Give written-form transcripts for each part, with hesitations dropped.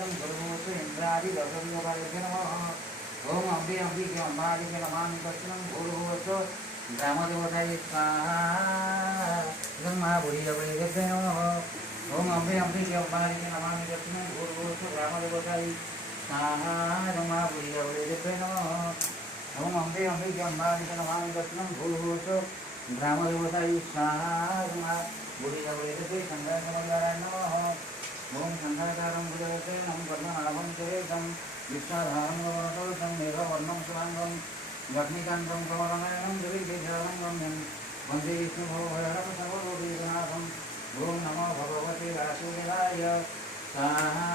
गुरुमूर्ति इंद्रादिदेवताभ्यो नमः। ओम अम्बे अम्बिके अम्बालिके नमामि कृष्णं भूर्भुवस्सु ग्रामदेवतायै स्वाहा। इदं महाभूरिजगुरुदेवतायै नमः। ओम अम्बे अम्बिके अम्बालिके नमामि कृष्णं भूर्भुवस्सु ग्रामदेवतायै स्वाहा। इदं महाभूरिजगुरुदेवतायै नमः। ओम अम्बे अम्बिके अम्बालिके नमामि कृष्णं भूर्भुवस्सु ग्रामदेवतायै स्वाहा। इदं महाभूरिजगुरुदेवतायै संघासमद्वाराय नमः। ओम संघाकारं भुजगते नमः पद्मनाभं सुरेशं विश्वाधारं गगनतोषं मेघवर्णं शुभांगं लक्ष्मीकान्तं कमलनयनं जगदीशानं गम्यं वन्दे विष्णुभवभयहरं सर्वलोकैकनाथम्। ओम नमो भगवते वासुदेवाय स्वाहा।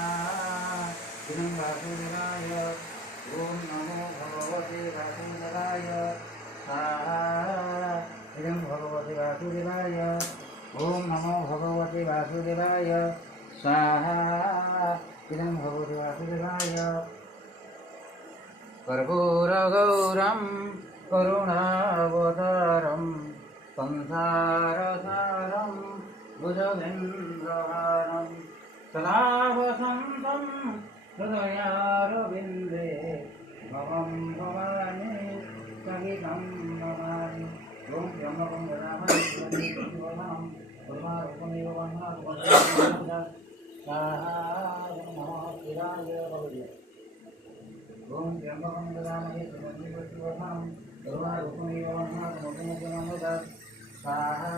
इदं वासुदेवाय। ओम नमो भगवते वासुदेवाय स्वाहा। इदं भगवते वासुदेवाय। ओम नमो भगवते वासुदेवाय स्वाहा। इदं भगवते वासुदेवाय। कर्पूरगौरं करुणावतारं संसारसारं भुजगेन्द्रहारं सदा वसन्तं हृदयारविन्दे भवं भवानी सहितं नमामि। ओम त्र्यम्बकं यजामहे सुगन्धिं पुष्टिवर्धनं उर्वारुकमेव बन्धनात् स्वाहा। नमः शिवाय भगवते। ओम त्र्यम्बकं यजामहे सुगन्धिं पुष्टिवर्धनं उर्वारुकमेव बन्धनात् स्वाहा।